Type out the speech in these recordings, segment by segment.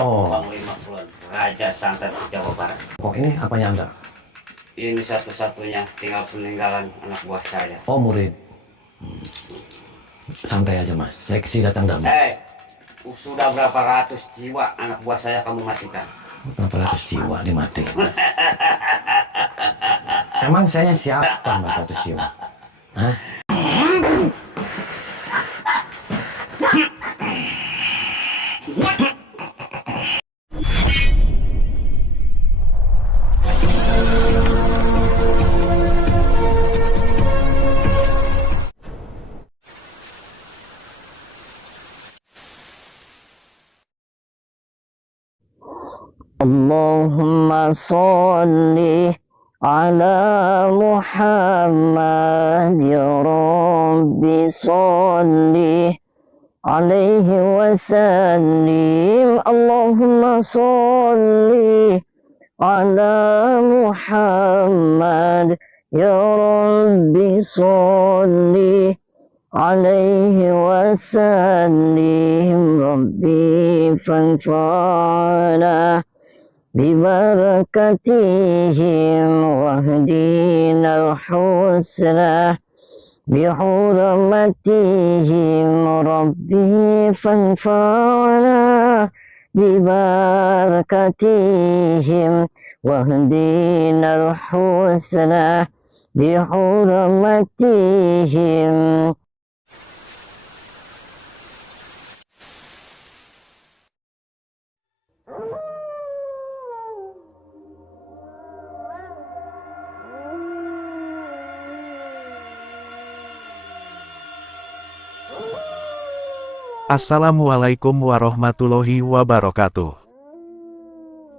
Oh, Panglima Kulon, Raja Santet Jawa Barat. kok ini apanya Anda? Ini satu-satunya tinggal peninggalan anak buah saya. Oh, murid. Santai aja Mas, saya kesini datang damai. Sudah berapa ratus jiwa anak buah saya kamu matikan? Berapa ratus jiwa ini mati? Emang saya siapa 400 jiwa? Hah? Allahumma sholli ala Muhammad ya Rabbi sholli alaihi wasallim. Allahumma sholli ala Muhammad ya Rabbi sholli alaihi wasallim. Rabbi fanfa'na ببركتهم واهدنا الحسنى بحرمتهم ربي فانفعنا ببركتهم واهدنا الحسنى بحرمتهم. Assalamualaikum warahmatullahi wabarakatuh.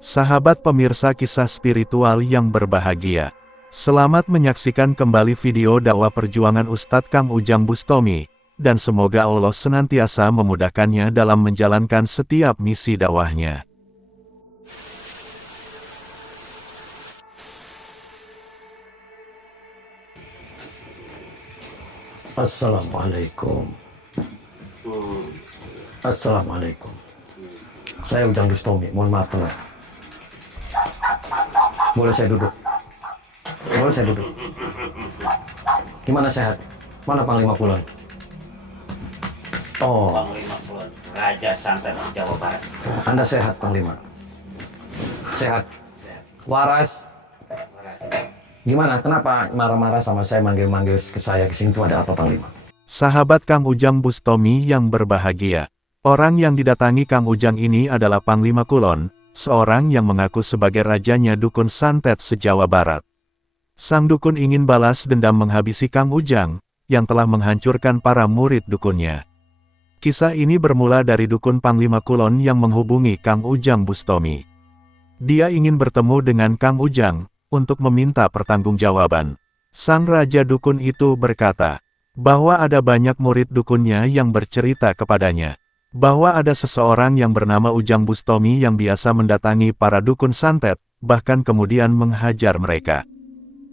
Sahabat pemirsa kisah spiritual yang berbahagia, selamat menyaksikan kembali video dakwah perjuangan Ustadz Kang Ujang Bustomi, dan semoga Allah senantiasa memudahkannya dalam menjalankan setiap misi dakwahnya. Assalamualaikum. Assalamualaikum. Saya Ujang Bustomi, mohon maaf Tengah. Boleh saya duduk? Boleh saya duduk? Gimana sehat? Mana Panglima Kulon? Oh, Panglima Kulon, Raja Santet Jawa Barat. Anda sehat Panglima? Sehat? Waras? Gimana? Kenapa marah-marah sama saya, manggil-manggil ke saya kesini itu ada apa Panglima? Sahabat Kang Ujang Bustomi yang berbahagia, orang yang didatangi Kang Ujang ini adalah Panglima Kulon, seorang yang mengaku sebagai rajanya dukun santet se-Jawa Barat. Sang dukun ingin balas dendam menghabisi Kang Ujang, yang telah menghancurkan para murid dukunnya. Kisah ini bermula dari dukun Panglima Kulon yang menghubungi Kang Ujang Bustomi. Dia ingin bertemu dengan Kang Ujang, untuk meminta pertanggungjawaban. Sang raja dukun itu berkata, bahwa ada banyak murid dukunnya yang bercerita kepadanya, bahwa ada seseorang yang bernama Ujang Bustomi yang biasa mendatangi para dukun santet, bahkan kemudian menghajar mereka.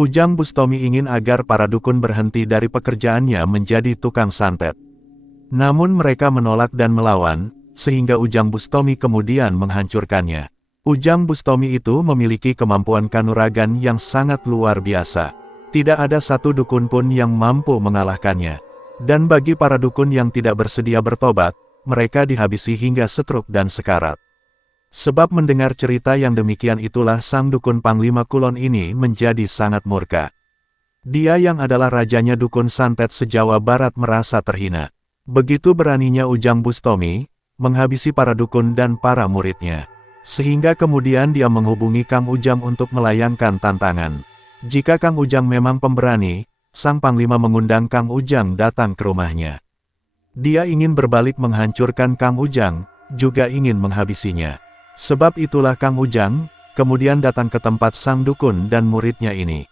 Ujang Bustomi ingin agar para dukun berhenti dari pekerjaannya menjadi tukang santet. Namun mereka menolak dan melawan, sehingga Ujang Bustomi kemudian menghancurkannya. Ujang Bustomi itu memiliki kemampuan kanuragan yang sangat luar biasa. Tidak ada satu dukun pun yang mampu mengalahkannya. Dan bagi para dukun yang tidak bersedia bertobat, mereka dihabisi hingga stroke dan sekarat. Sebab mendengar cerita yang demikian itulah sang dukun Panglima Kulon ini menjadi sangat murka. Dia yang adalah rajanya dukun santet se-Jawa Barat merasa terhina. Begitu beraninya Ujang Bustomi, menghabisi para dukun dan para muridnya. Sehingga kemudian dia menghubungi Kang Ujang untuk melayangkan tantangan. Jika Kang Ujang memang pemberani, sang Panglima mengundang Kang Ujang datang ke rumahnya. Dia ingin berbalik menghancurkan Kang Ujang, juga ingin menghabisinya. Sebab itulah Kang Ujang, kemudian datang ke tempat sang dukun dan muridnya ini.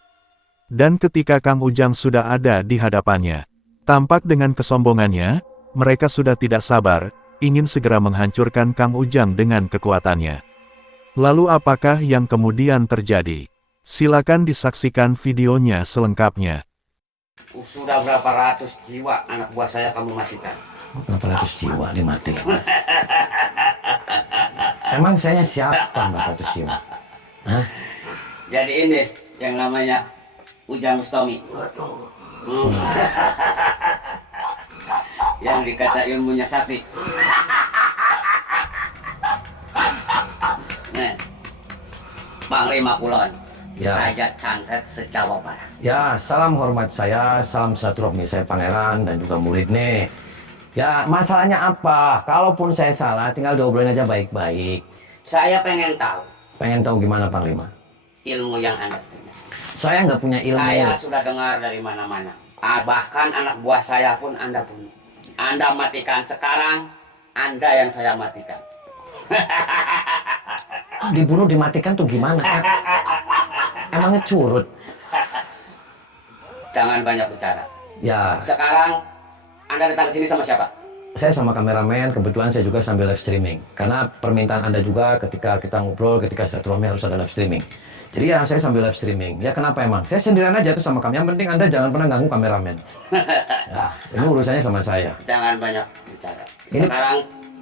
Dan ketika Kang Ujang sudah ada di hadapannya, tampak dengan kesombongannya, mereka sudah tidak sabar, ingin segera menghancurkan Kang Ujang dengan kekuatannya. Lalu apakah yang kemudian terjadi? Silakan disaksikan videonya selengkapnya. Sudah berapa ratus jiwa anak buah saya kamu matikan? Berapa ratus jiwa ini mati? Emang saya siapa Mbak Tatusim? Hah? Jadi ini yang namanya Ujang Bustomi. Yang dikata ilmunya sakti. Nih, Panglima Kulon, Ya. Raja Santet se-Jawa Barat. Ya, salam hormat saya, salam silaturahmi saya Pangeran dan juga murid nih. Ya, masalahnya apa? Kalaupun saya salah, tinggal diobrolin aja baik-baik. Saya pengen tahu Pengen tahu gimana Panglima? ilmu yang Anda punya. Saya nggak punya ilmu. Saya sudah dengar dari mana-mana. Bahkan anak buah saya pun Anda bunuh. Anda matikan sekarang, Anda yang saya matikan. Dibunuh dimatikan tuh gimana? Emangnya curut? Jangan banyak bicara. Ya, Sekarang Anda datang ke sini sama siapa? saya sama kameramen, kebetulan saya juga sambil live streaming. Karena permintaan Anda juga ketika kita ngobrol, ketika silaturahmi harus ada live streaming. Jadi ya saya sambil live streaming. Ya kenapa emang? Saya sendirian aja tuh sama kami. Yang penting Anda jangan pernah ganggu kameramen. Ya, ini urusannya sama saya. Jangan banyak bicara. Ini- Sekarang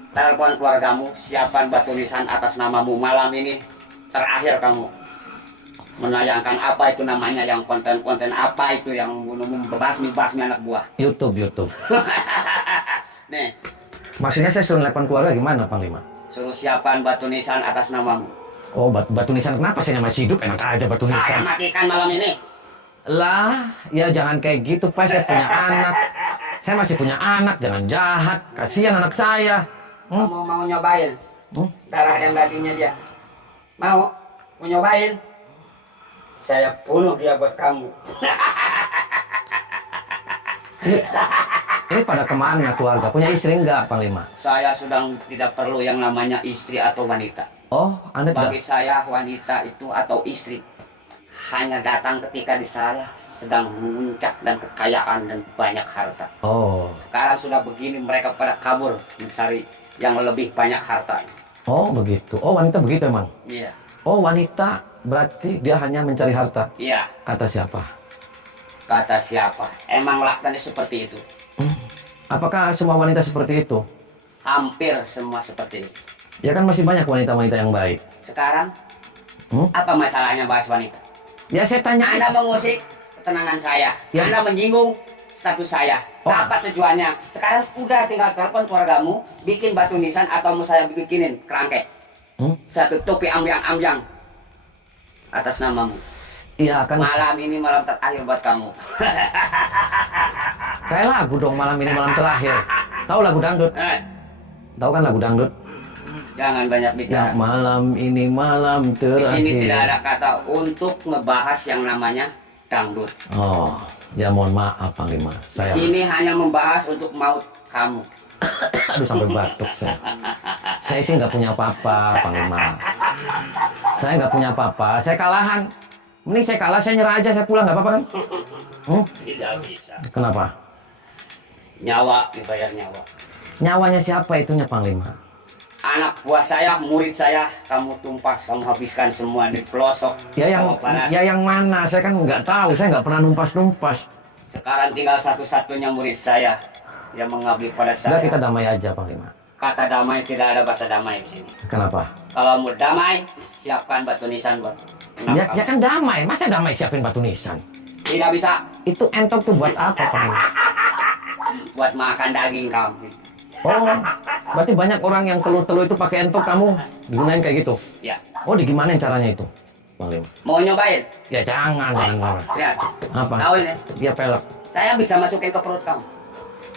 telepon keluargamu, siapkan batu nisan atas namamu malam ini. Terakhir kamu menayangkan apa itu namanya, yang konten-konten apa itu yang membasmi anak buah. YouTube. Nih, Maksudnya saya suruh nelpon keluarga gimana Panglima? suruh siapkan batu nisan atas namamu. Oh, batu nisan. Kenapa saya masih hidup? Enak aja batu Saya nisan. matikan malam ini. Lah, ya jangan kayak gitu, Pak. Saya punya anak. Saya masih punya anak, jangan jahat. Kasihan anak saya. Kamu mau nyobain darah dan dagingnya dia? Mau nyobain? Saya bunuh dia buat kamu. Ini pada kemana keluarga? Punya istri enggak, Panglima? Saya sedang tidak perlu yang namanya istri atau wanita. Oh, Anda Bagi tidak. saya wanita itu atau istri hanya datang ketika di saya sedang memuncak dan kekayaan dan banyak harta. Oh, Sekarang sudah begini mereka pada kabur mencari yang lebih banyak harta. oh begitu. Oh, wanita begitu emang. Iya, Oh, wanita berarti dia hanya mencari harta. iya. Kata siapa? Kata siapa? Emang lakukannya seperti itu. Apakah semua wanita seperti itu? Hampir semua seperti itu. Ya kan masih banyak wanita-wanita yang baik. Sekarang Hmm? apa masalahnya bahas wanita? Ya saya tanya. Anda mengusik ketenangan saya. Ya. Anda menyinggung status saya. Oh. Apa tujuannya? Sekarang udah tinggal telepon keluargamu, bikin batu nisan atau mau saya bikinin kerangkeng. Satu topi ambyang-ambyang atas namamu. Iya kan. Malam ini malam terakhir buat kamu. Kayak lagu dong, malam ini malam terakhir. Tahu lagu dangdut? Tahu kan lagu dangdut? Jangan banyak Ya, bicara. malam ini malam Di terakhir. sini tidak ada kata untuk ngebahas yang namanya dangdut. Oh, ya mohon maaf Panglima. Di Saya sini hanya membahas untuk maut kamu. aduh sampai batuk saya. Saya sih nggak punya apa-apa Panglima. Saya nggak punya apa-apa. Saya kalahan. Mending saya kalah, saya nyerah aja, saya pulang nggak apa-apa kan? Tidak bisa. Kenapa? Nyawa dibayar nyawa. Nyawanya siapa itunya Panglima? Anak buah saya, murid saya, kamu tumpas, kamu habiskan semua di pelosok Ya yang Jawa Barat. ya yang mana? Saya kan nggak tahu. Saya nggak pernah numpas-numpas. Sekarang tinggal satu-satunya murid saya yang mengabdi pada Sudah saya. kita damai aja Panglima. Kata damai tidak ada bahasa damai di sini. Kenapa? Kalau mau damai, siapkan batu nisan buat Ya, ya kan damai. Masa damai siapin batu nisan? Tidak bisa Itu entok tuh buat apa Panglima? buat makan daging kamu. Oh, berarti banyak orang yang telur-telur itu pakai entok, kamu digunain kayak gitu? Ya, Oh, digimanain caranya itu, Panglima? mau nyobain? Ya jangan. Lihat, Apa? tahu ini. Ya pelek. Saya bisa masukin ke perut kamu.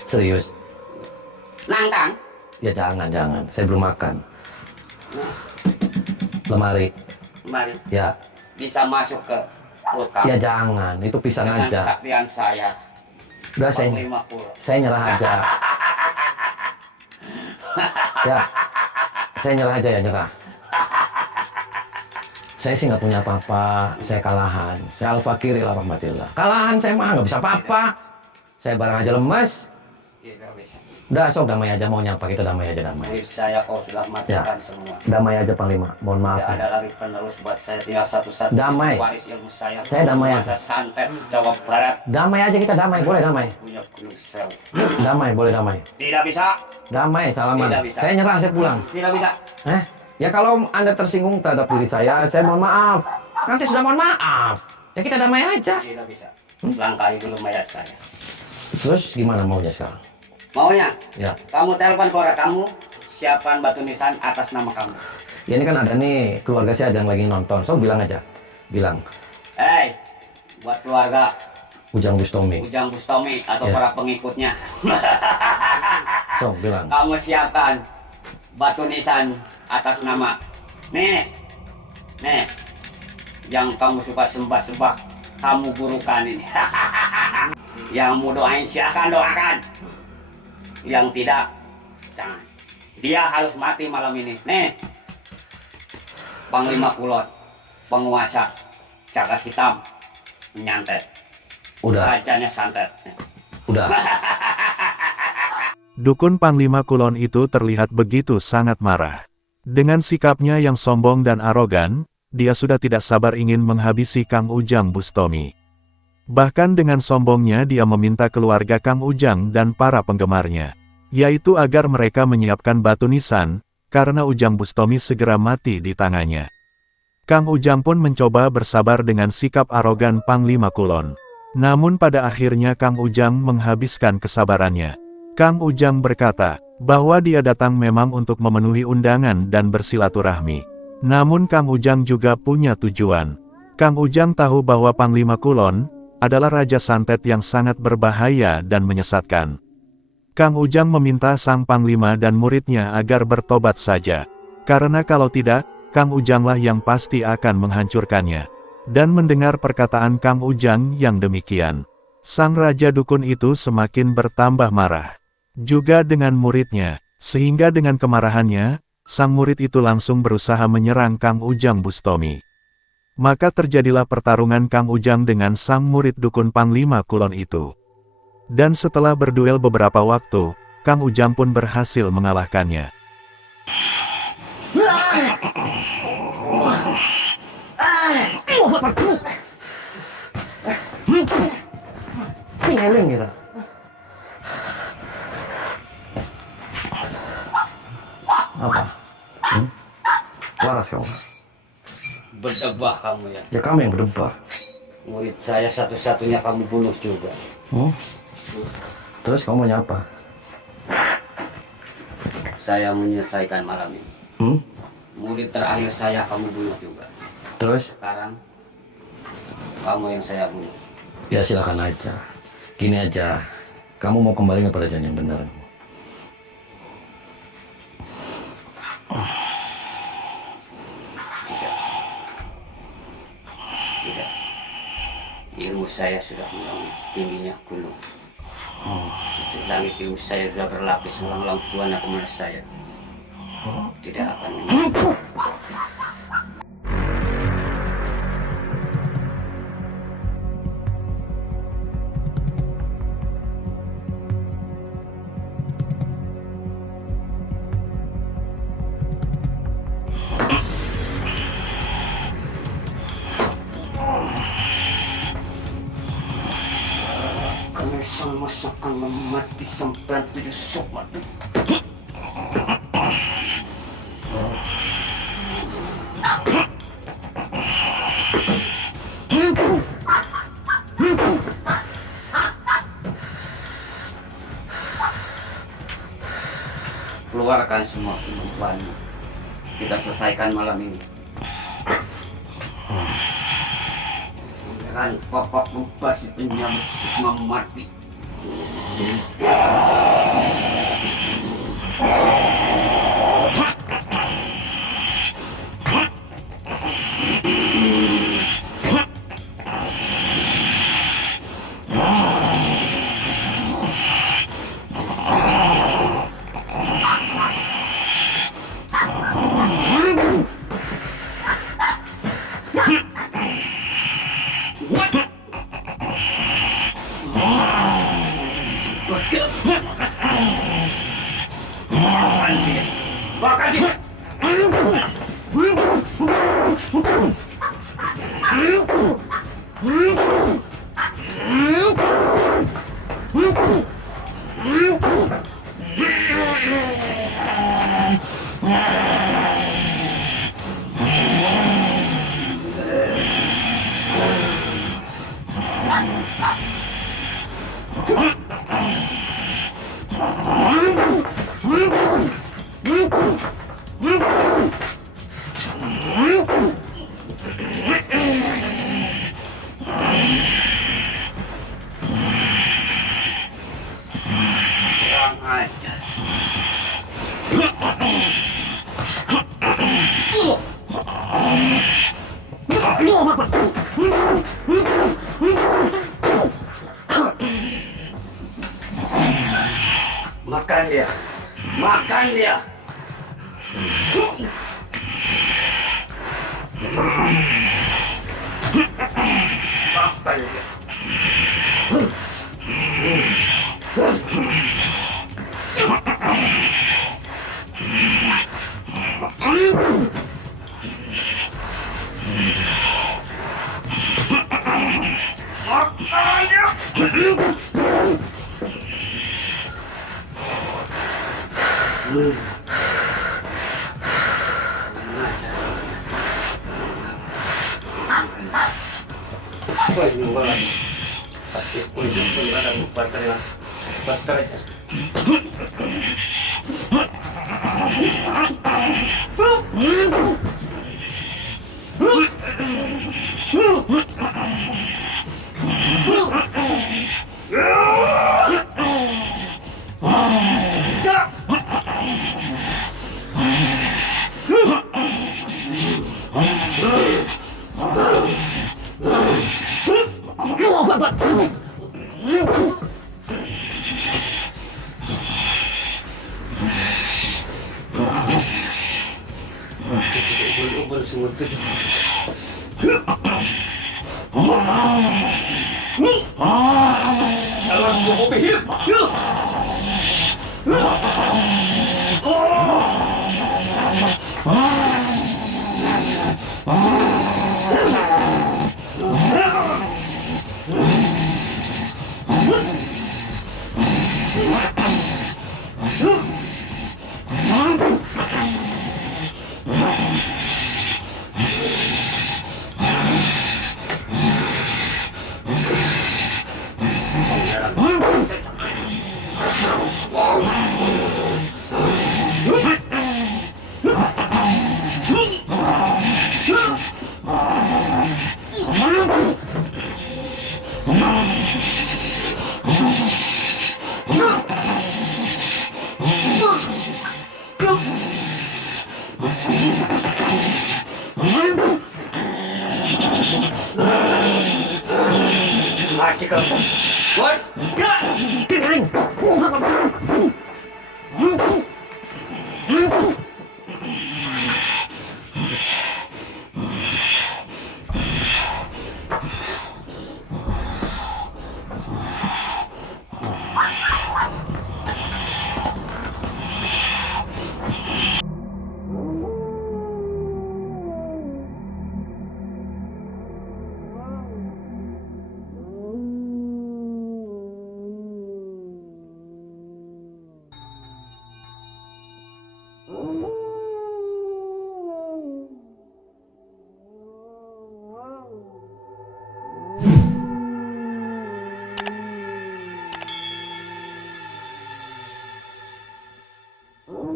Serius? Nantang. Ya jangan. Saya belum makan. Lemari. Mari, Ya, bisa masuk ke perut kamu. ya jangan. Itu pisang Dengan aja. kesaktian saya. Udah Panglima Pulau. saya nyerah aja. Ya, saya nyerah aja ya nyerah. Saya sih nggak punya apa-apa. Saya kalahan. Saya al-fakir ila rahmatillah. Kalahan saya mah nggak bisa apa-apa. Saya barang aja lemes. Tidak bisa. Udah, sok damai aja, maunya apa kita damai aja, damai. Murid saya kau sudah matikan semua. Damai aja Panglima, mohon maaf. Tidak ada lagi penerus buat saya, tinggal satu-satu Damai. waris ilmu saya. Saya damai Masa santet Jawa Barat Damai aja kita, damai, boleh damai. punya gunung sel. Damai, boleh damai. Tidak bisa, Damai, salaman. Tidak bisa. Saya nyerah, saya pulang. tidak bisa. Eh, Ya kalau Anda tersinggung terhadap diri saya mohon maaf. Nanti sudah mohon maaf. Ya kita damai aja. Tidak bisa. Langkai dulu mayat saya. Terus gimana maunya sekarang? Maunya? Ya. Kamu telepon keluarga kamu, siapkan batu nisan atas nama kamu. Ya ini kan ada nih keluarga saya ada yang lagi nonton. So bilang aja. Bilang. Hei, buat keluarga Ujang Bustomi. Ujang Bustomi atau Ya. para pengikutnya. So bilang. Kamu siapkan batu nisan atas nama. Nih. Yang kamu suka sembah-sembah, kamu gurukan ini. Yang mau doain silahkan doakan. Yang tidak, jangan. Dia harus mati malam ini. Nih, Panglima Kulon, penguasa Jagat Hitam, menyantet. Udah. Rajanya santet. Udah. Dukun Panglima Kulon itu terlihat begitu sangat marah. Dengan sikapnya yang sombong dan arogan, dia sudah tidak sabar ingin menghabisi Kang Ujang Bustomi. Bahkan dengan sombongnya dia meminta keluarga Kang Ujang dan para penggemarnya, yaitu agar mereka menyiapkan batu nisan, karena Ujang Bustomi segera mati di tangannya. Kang Ujang pun mencoba bersabar dengan sikap arogan Panglima Kulon. Namun pada akhirnya Kang Ujang menghabiskan kesabarannya. Kang Ujang berkata, bahwa dia datang memang untuk memenuhi undangan dan bersilaturahmi. Namun Kang Ujang juga punya tujuan. Kang Ujang tahu bahwa Panglima Kulon adalah raja santet yang sangat berbahaya dan menyesatkan. Kang Ujang meminta sang Panglima dan muridnya agar bertobat saja. Karena kalau tidak, Kang Ujanglah yang pasti akan menghancurkannya. Dan mendengar perkataan Kang Ujang yang demikian, sang raja dukun itu semakin bertambah marah. Juga dengan muridnya, sehingga dengan kemarahannya, sang murid itu langsung berusaha menyerang Kang Ujang Bustomi. Maka terjadilah pertarungan Kang Ujang dengan sang murid dukun Panglima Kulon itu. Dan setelah berduel beberapa waktu, Kang Ujang pun berhasil mengalahkannya. Ngeleng gitu. Apa? Waras kamu? Berdebah kamu ya. Ya kamu yang berdebah. Murid saya satu-satunya kamu bunuh juga. Terus kamu maunya apa? Saya menyelesaikan malam ini. Murid terakhir saya kamu bunuh juga. Terus? Sekarang kamu yang saya bunuh. Ya silakan aja. Gini aja. Kamu mau kembali kepada jalan yang benar. Tidak. Ilmu saya sudah melampaui tingginya gunung. Langit ilmu saya sudah berlapis ulang-ulang Tuhan kemana saya. Tidak akan menyerah. Sang masakan memati sampai 7 sok mati. Keluarkan semua kemampuanmu. Kita selesaikan malam ini. Kan pokok membasi penyambut mati. Bakal dia. Kurang ajar. Makan dia. Makan dia. Makan dia. Makan dia. Pasti punya suara dan baterai. Mati kau. What?